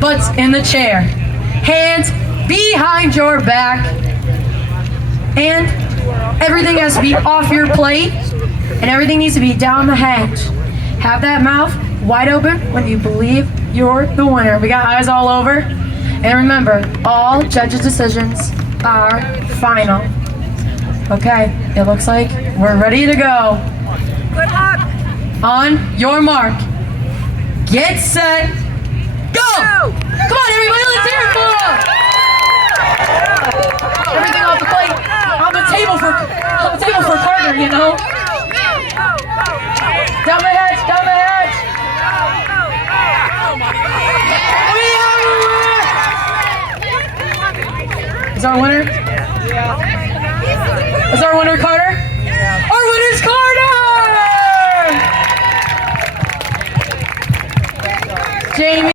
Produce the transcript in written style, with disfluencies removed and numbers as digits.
butts in the chair, hands behind your back, and everything has to be off your plate, and everything needs to be down the hatch. Have that mouth wide open when you believe you're the winner. We got eyes all over. And remember, all judges' decisions are final. Okay, it looks like we're ready to go. Good luck. On your mark, get set, go! Come on, everybody, let's hear it for them! Everything off the plate, on the table for Carter, you know? Down the hatch, down the hatch! Is our winner? Yeah. Is our winner Carter? Yeah. Our winner's Carter! Jamie.